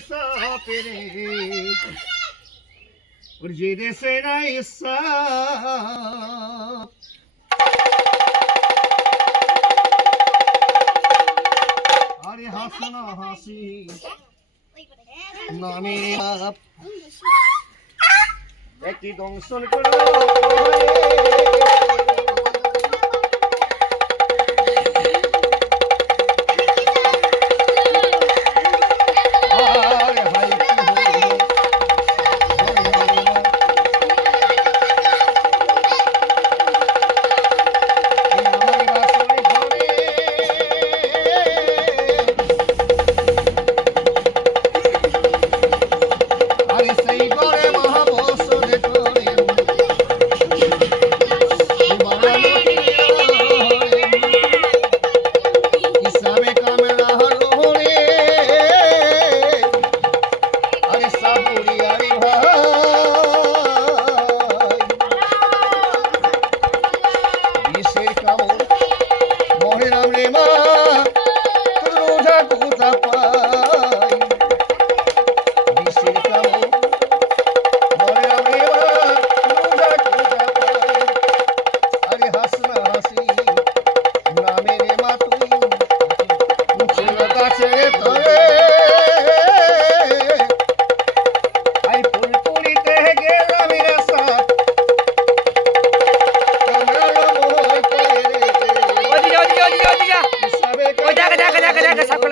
sapere Urge de senai sap Are hasna hasi Na mere aap Ekti dongson karo Thank you.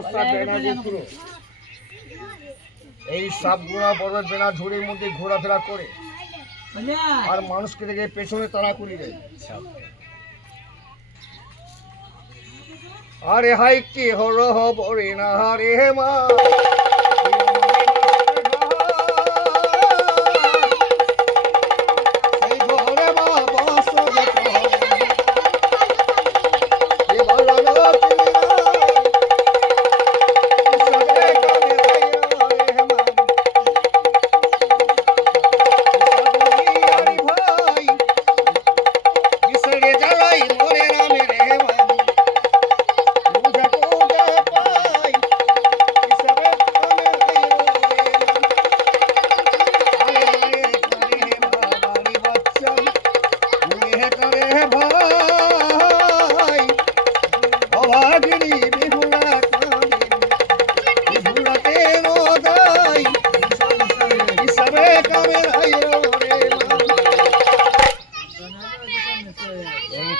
এই সাপ পুরো। এই বেড়া পর্বত ঝুড়ির মধ্যে ঘোরাফেরা করে মানে আর মানুষকে দেখে পেছনে তারা করি দেয়। আরে হাই কি হর হরে না রে মা।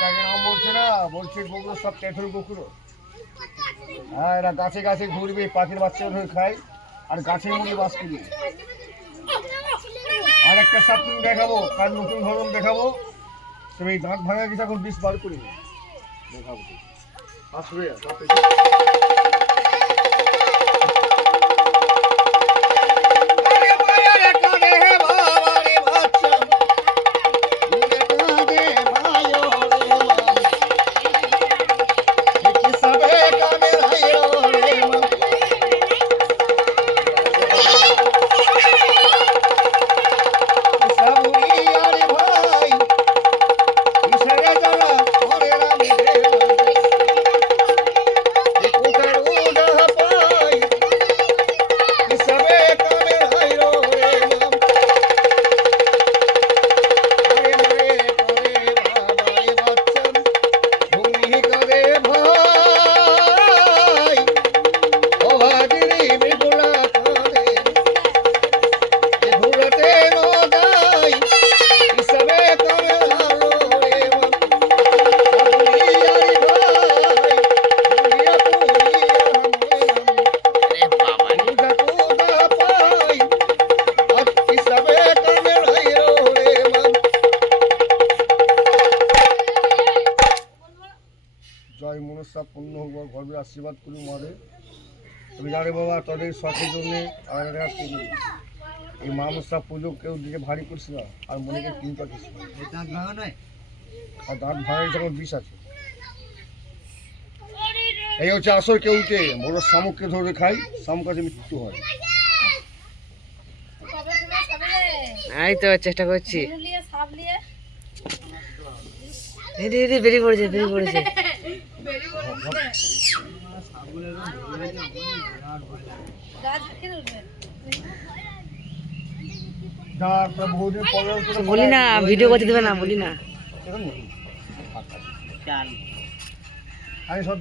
কাকে নাম বলছে না? বলছে কুকুর সব টেঠুল কুকুরও হ্যাঁ এরা গাছে গাছে ঘুরবে, পাখির বাচ্চা ধরে খায়, আর গাছের মধ্যে বাস করবে আর একটা সাপন দেখাবো তার নতুন ধরন দেখাবো? তুমি দাঁত ভাঙা কিছু এখন বিষ বার করি দেখাবো। আসবে মনস্কার পূর্ণ হোক বা গর্বের আশীর্বাদ করি মাদের তুমি জানে বাবা তাদের শখের জন্য আড়াই এই মা মশলা পুজো কেউ দিকে ভারী করছে না আর মনেকে চিন্তা করিস না। আর দাঁত ভাঙা যখন বিষ আছে। এই হচ্ছে আসর কেউ উঠে বড় শামুককে ধরে খাই শামুক আছে মৃত্যু হয়। এই তো চেষ্টা করছি। বেরিয়ে পড়েছে বেরিয়ে পড়েছে। বলি না ভিডিও করতে দেবে না বলি না। আমি সব